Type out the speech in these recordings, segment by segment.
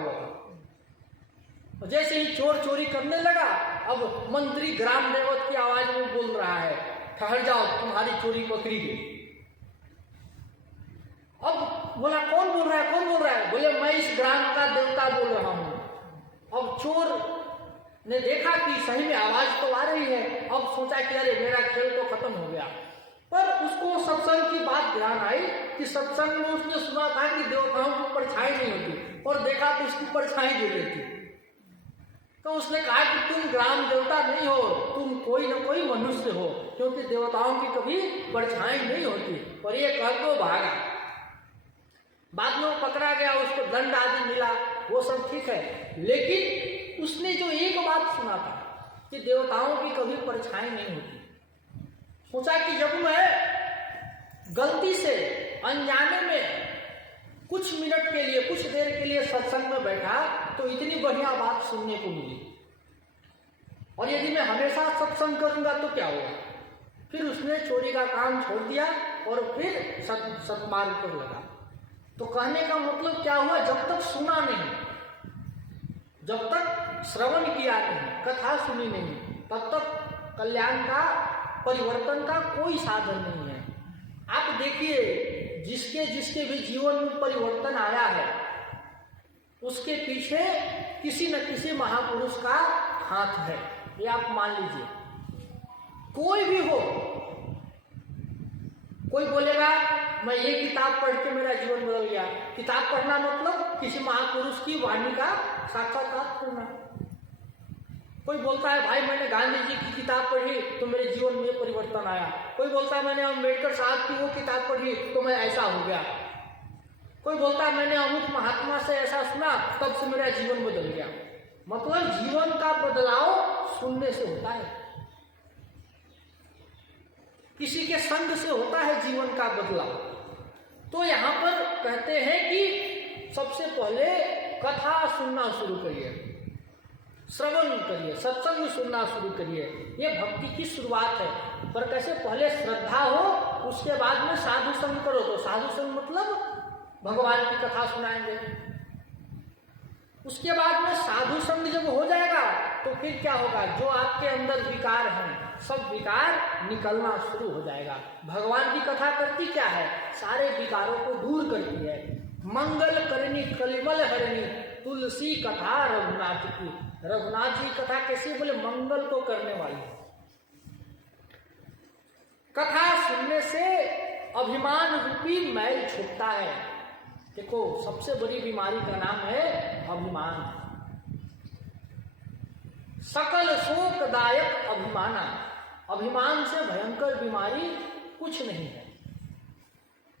हुआ था। जैसे ही चोर चोरी करने लगा, अब मंत्री ग्राम देवत की आवाज में बोल रहा है, ठहर जाओ, तुम्हारी चोरी पकड़ी गई। अब बोला कौन बोल रहा है, कौन बोल रहा है? बोले मैं इस ग्राम का देवता बोल रहा हूं। अब चोर ने देखा कि सही में आवाज तो आ रही है। अब सोचा कि अरे मेरा खेल तो खत्म हो गया। पर उसको सत्संग की बात ध्यान आई कि सत्संग में उसने सुना था कि देवताओं की परछाई नहीं होती, और देखा तो उसकी परछाई गिर रही थी। तो उसने कहा कि तुम ग्राम देवता नहीं हो, तुम कोई न कोई मनुष्य हो, क्योंकि देवताओं की कभी परछाई नहीं होती। और ये कह तो भागा। बाद में वो पकड़ा गया, उसको दंड आदि मिला, वो सब ठीक है। लेकिन उसने जो एक बात सुना था कि देवताओं की कभी परछाई नहीं होती, सोचा कि जब मैं गलती से अनजाने में कुछ मिनट के लिए, कुछ देर के लिए सत्संग में बैठा तो इतनी बढ़िया बात सुनने को मिली, और यदि मैं हमेशा सत्संग करूंगा तो क्या होगा। फिर उसने चोरी का काम छोड़ दिया और फिर सत्मार्ग पर लगा। तो कहने का मतलब क्या हुआ, जब तक सुना नहीं, जब तक श्रवण किया नहीं, कथा सुनी नहीं, तब तक कल्याण का, परिवर्तन का कोई साधन नहीं है। आप देखिए, जिसके जिसके भी जीवन में परिवर्तन आया है, उसके पीछे किसी न किसी महापुरुष का हाथ है, ये आप मान लीजिए। कोई भी हो, कोई बोलेगा मैं ये किताब पढ़ के मेरा जीवन बदल गया। किताब पढ़ना मतलब किसी महापुरुष की वाणी का साक्षात्कार करना। कोई बोलता है भाई मैंने गांधी जी की किताब पढ़ी तो मेरे जीवन में परिवर्तन आया। कोई बोलता है मैंने अम्बेडकर साहब की वो किताब पढ़ी तो मैं ऐसा हो गया। कोई बोलता है मैंने अमुक महात्मा से ऐसा सुना तब से मेरा जीवन बदल गया। मतलब जीवन का बदलाव सुनने से होता है, किसी के संग से होता है जीवन का बदलाव। तो यहाँ पर कहते हैं कि सबसे पहले कथा सुनना शुरू करिए, श्रवण करिए, सत्संग सुनना शुरू करिए। ये भक्ति की शुरुआत है। पर कैसे, पहले श्रद्धा हो, उसके बाद में साधु संग करो। तो साधु संग मतलब भगवान की कथा सुनाएंगे। उसके बाद में साधु संग जब हो जाएगा तो फिर क्या होगा, जो आपके अंदर विकार हैं सब विकार निकलना शुरू हो जाएगा। भगवान की कथा करती क्या है, सारे विकारों को दूर करती है। मंगल करनी कलिमल हरणी, तुलसी कथा रघुनाथ की। रघुनाथ जी कथा कैसी, बोले मंगल को करने वाली। कथा सुनने से अभिमान रूपी मैल छूटता है। देखो, सबसे बड़ी बीमारी का नाम है अभिमान। सकल शोकदायक अभिमाना, अभिमान से भयंकर बीमारी कुछ नहीं है।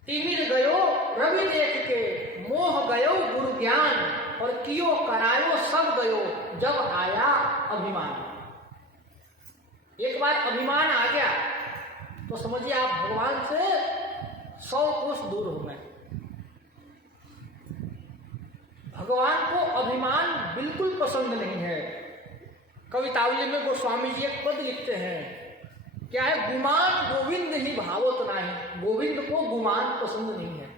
तिमिर गयो रवि देख के, मोह गयो गुरु ज्ञान, और कियो करायो सब गयो जब आया अभिमान। एक बार अभिमान आ गया तो समझिए आप भगवान से 100 कोस दूर हो गए। भगवान को अभिमान बिल्कुल पसंद नहीं है। कवितावली में गोस्वामी जी एक पद लिखते हैं, क्या है, गुमान गोविंद ही भावत नाही। गोविंद को गुमान पसंद नहीं है।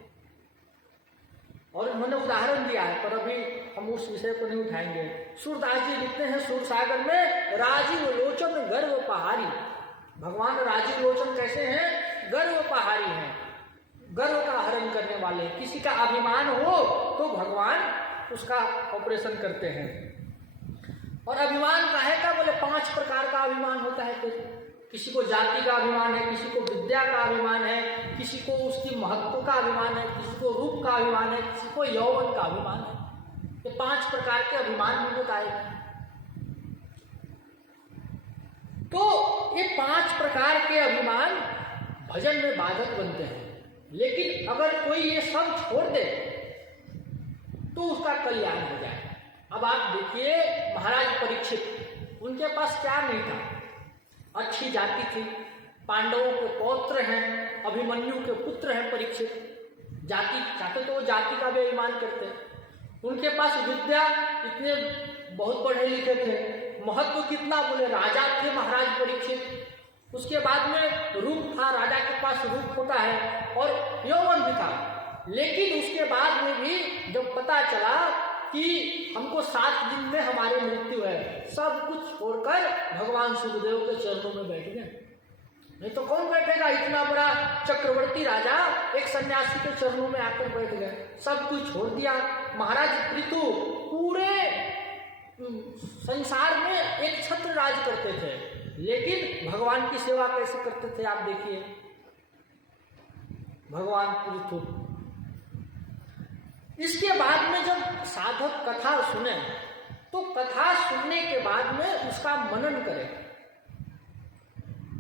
और उन्होंने उदाहरण दिया है, पर अभी हम उस विषय को नहीं उठाएंगे। सूरदास जी लिखते हैं सूरसागर में, राजीव लोचन गर्व पहाड़ी। भगवान राजीव लोचन कैसे हैं, गर्व पहाड़ी हैं, गर्व का हरण करने वाले। किसी का अभिमान हो तो भगवान उसका ऑपरेशन करते हैं। और अभिमान काहे का, बोले 5 प्रकार का अभिमान होता है। किसी को जाति का अभिमान है, किसी को विद्या का अभिमान है, किसी को उसकी महत्व का अभिमान है, किसी को रूप का अभिमान है, किसी को यौवन का अभिमान है। ये 5 प्रकार के अभिमान भी बताए। तो ये 5 प्रकार के अभिमान भजन में बाधक बनते हैं। लेकिन अगर कोई ये सब छोड़ दे तो उसका कल्याण हो जाए। अब आप देखिए महाराज परीक्षित, उनके पास क्या नहीं था, अच्छी जाति थी, पांडवों के पौत्र हैं, अभिमन्यु के पुत्र हैं परीक्षित। जाति चाहते तो वो जाति का भी अभिमान करते। उनके पास विद्या, इतने बहुत पढ़े लिखे थे, महत्व कितना, बोले राजा थे महाराज परीक्षित। उसके बाद में रूप था, राजा के पास रूप होता है, और यौवन भी था। लेकिन उसके बाद में भी जब पता चला कि हमको 7 दिन में हमारी मृत्यु है, सब कुछ छोड़कर भगवान सुखदेव के चरणों में बैठ गए। नहीं तो कौन बैठेगा? इतना बड़ा चक्रवर्ती राजा एक सन्यासी के चरणों में आकर बैठ गए, सब कुछ छोड़ दिया। महाराज पृथु पूरे संसार में एक छत्र राज करते थे, लेकिन भगवान की सेवा कैसे करते थे आप देखिए। भगवान पृथु इसके बाद में जब साधक कथा सुने तो कथा सुनने के बाद में उसका मनन करें।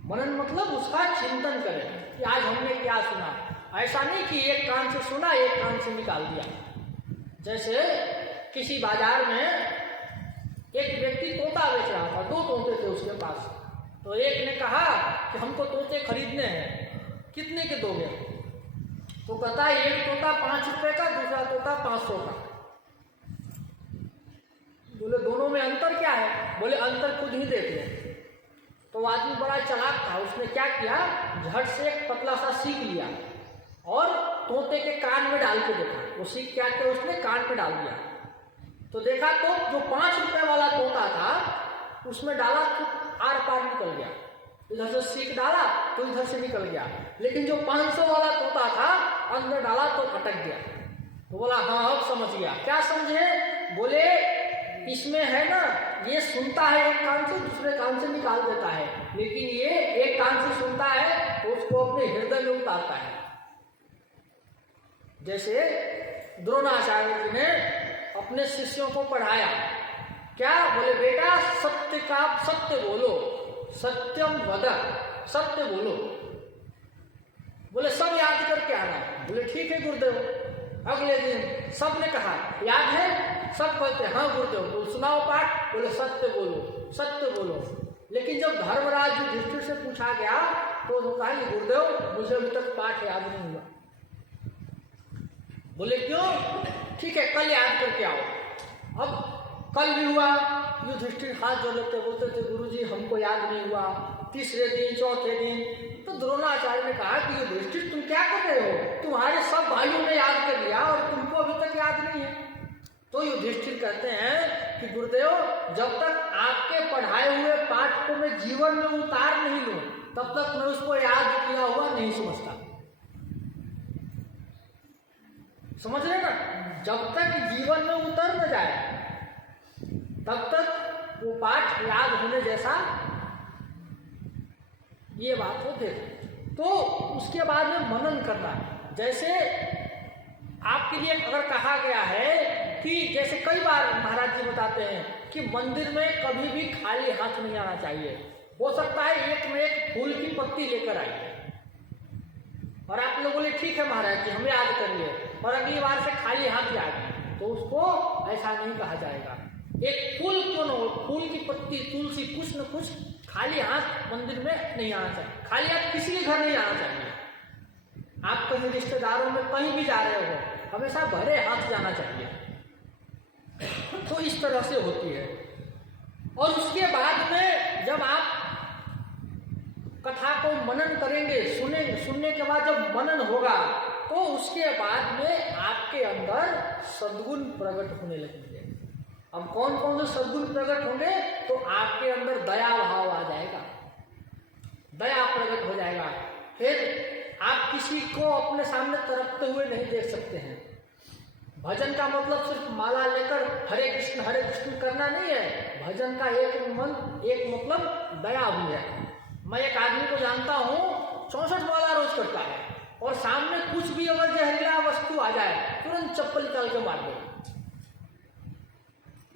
मनन मतलब उसका चिंतन करें कि आज हमने क्या सुना। ऐसा नहीं कि एक कान से सुना एक कान से निकाल दिया। जैसे किसी बाजार में एक व्यक्ति तोता बेच रहा था, 2 तोते थे उसके पास। तो एक ने कहा कि हमको तोते खरीदने हैं, कितने के दोगे? तो कहता है एक तोता 5 रुपए का, दूसरा तोता 500 का। बोले दोनों में अंतर क्या है? बोले अंतर खुद ही देख लो। तो आदमी बड़ा चालाक था, उसने क्या किया, झट से एक पतला सा सीख लिया और तोते के कान में डाल के देखा। वो सीख क्या किया, उसने कान में डाल दिया। तो देखा तो जो 5 रुपए वाला तोता था उसमें डाला तो आर पार निकल गया, इधर से सीख डाला तो इधर से निकल गया। लेकिन जो 500 वाला तोता था अंदर डाला तो अटक गया। तो बोला हाँ अब समझ गया। क्या समझे? बोले इसमें है ना, ये सुनता है एक कान से, दूसरे कान से निकाल देता है, लेकिन ये एक कान से सुनता है तो उसको अपने हृदय में उतारता है। जैसे द्रोणाचार्य जी ने अपने शिष्यों को पढ़ाया, क्या बोले बेटा सत्य का सत्य बोलो, सत्यम वद, सत्य बोलो। बोले सब याद करके आना। बोले ठीक है गुरुदेव। अगले दिन सबने कहा याद है? सब कहते हाँ गुरुदेव। बोल सुनाओ पाठ। बोले सत्य बोलो, सत्य बोलो। लेकिन जब धर्मराज युधिष्ठिर से पूछा गया तो कहा कि गुरुदेव मुझे अभी तक पाठ याद नहीं हुआ। बोले क्यों? ठीक है कल याद करके आओ। अब कल भी हुआ, युधिष्ठिर हाथ जोड़ लेते बोलते थे गुरुजी हमको याद नहीं हुआ। तीसरे दिन चौथे दिन तो द्रोणाचार्य ने कहा कि युधिष्ठिर तुम क्या कर रहे हो, तुम्हारे सब भाइयों ने याद कर लिया और तुमको अभी तक याद नहीं है। तो युधिष्ठिर कहते हैं कि गुरुदेव जब तक आपके पढ़ाए हुए पाठ को मैं जीवन में उतार नहीं लूं तब तक मैं उसको याद किया हुआ नहीं समझता। समझ रहे ना? जब तक जीवन में उतर न जाए तब तक वो पाठ याद होने जैसा ये बात होते। तो उसके बाद में मनन करना। जैसे आपके लिए अगर कहा गया है कि जैसे कई बार महाराज जी बताते हैं कि मंदिर में कभी भी खाली हाथ नहीं आना चाहिए। हो सकता है एक में एक फूल की पत्ती लेकर आइए और आप लोग बोले ठीक है महाराज जी हम याद कर लिए, और अगली बार से खाली हाथ याद, तो उसको ऐसा नहीं कहा जाएगा। एक फूल क्यों न हो, फूल की पत्ती, तुलसी, कुछ न कुछ खाली हाथ मंदिर में नहीं आना चाहिए। खाली हाथ किसी के घर नहीं आना चाहिए। आप कहीं रिश्तेदारों में कहीं भी जा रहे हो हमेशा भरे हाथ जाना चाहिए। तो इस तरह से होती है। और उसके बाद में जब आप कथा को मनन करेंगे, सुनने के बाद जब मनन होगा तो उसके बाद में आपके अंदर सद्गुण प्रकट होने लगेंगे। अब कौन कौन से सद्गुण प्रकट होंगे? तो आपके अंदर दया भाव आ जाएगा, दया प्रकट हो जाएगा। फिर आप किसी को अपने सामने तरफते हुए नहीं देख सकते हैं। भजन का मतलब सिर्फ माला लेकर हरे कृष्ण करना नहीं है। भजन का एक मतलब दया भी है। मैं एक आदमी को जानता हूँ 64 माला रोज करता है और सामने कुछ भी अगर जहरीला वस्तु आ जाए तुरंत चप्पल निकाल के मार दे।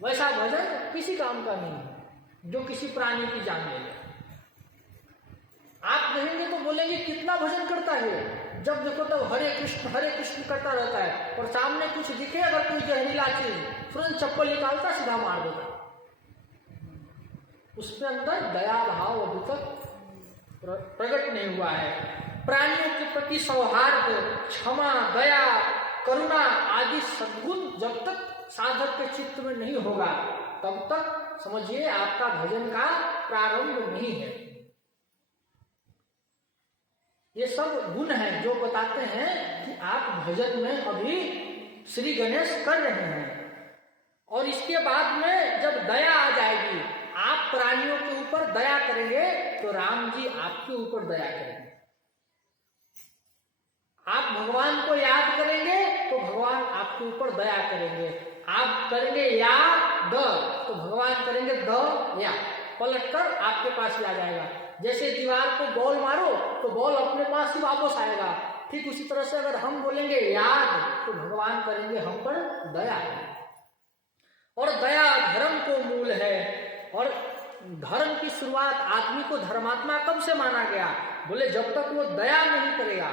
वैसा भजन किसी काम का नहीं है जो किसी प्राणी की जान ले ले। आप कहेंगे तो बोलेंगे कितना भजन करता है, जब देखो तब हरे कृष्ण करता रहता है और सामने कुछ दिखे अगर कोई जहरीला चीज तुरंत चप्पल निकालता सीधा मार देता। उसके अंदर दया भाव अभी तक प्रकट नहीं हुआ है। प्राणियों के प्रति सौहार्द, क्षमा, दया, करुणा आदि सद्गुण जब तक साधक के चित्त में नहीं होगा तब तक समझिए आपका भजन का प्रारंभ नहीं है। ये सब गुण हैं जो बताते हैं कि आप भजन में अभी श्री गणेश कर रहे हैं। और इसके बाद में जब दया आ जाएगी, आप प्राणियों के ऊपर दया करेंगे तो राम जी आपके ऊपर दया करेंगे। आप भगवान को याद करेंगे तो भगवान आपके ऊपर दया करेंगे। आप करेंगे या द तो भगवान करेंगे द या, पलट कर आपके पास ही आ जाएगा। जैसे दीवार को बॉल मारो तो बॉल अपने पास ही वापस आएगा, ठीक उसी तरह से अगर हम बोलेंगे याद तो भगवान करेंगे हम पर दया। और दया धर्म को मूल है। और धर्म की शुरुआत आदमी को धर्मात्मा कब से माना गया? बोले जब तक वो दया नहीं करेगा,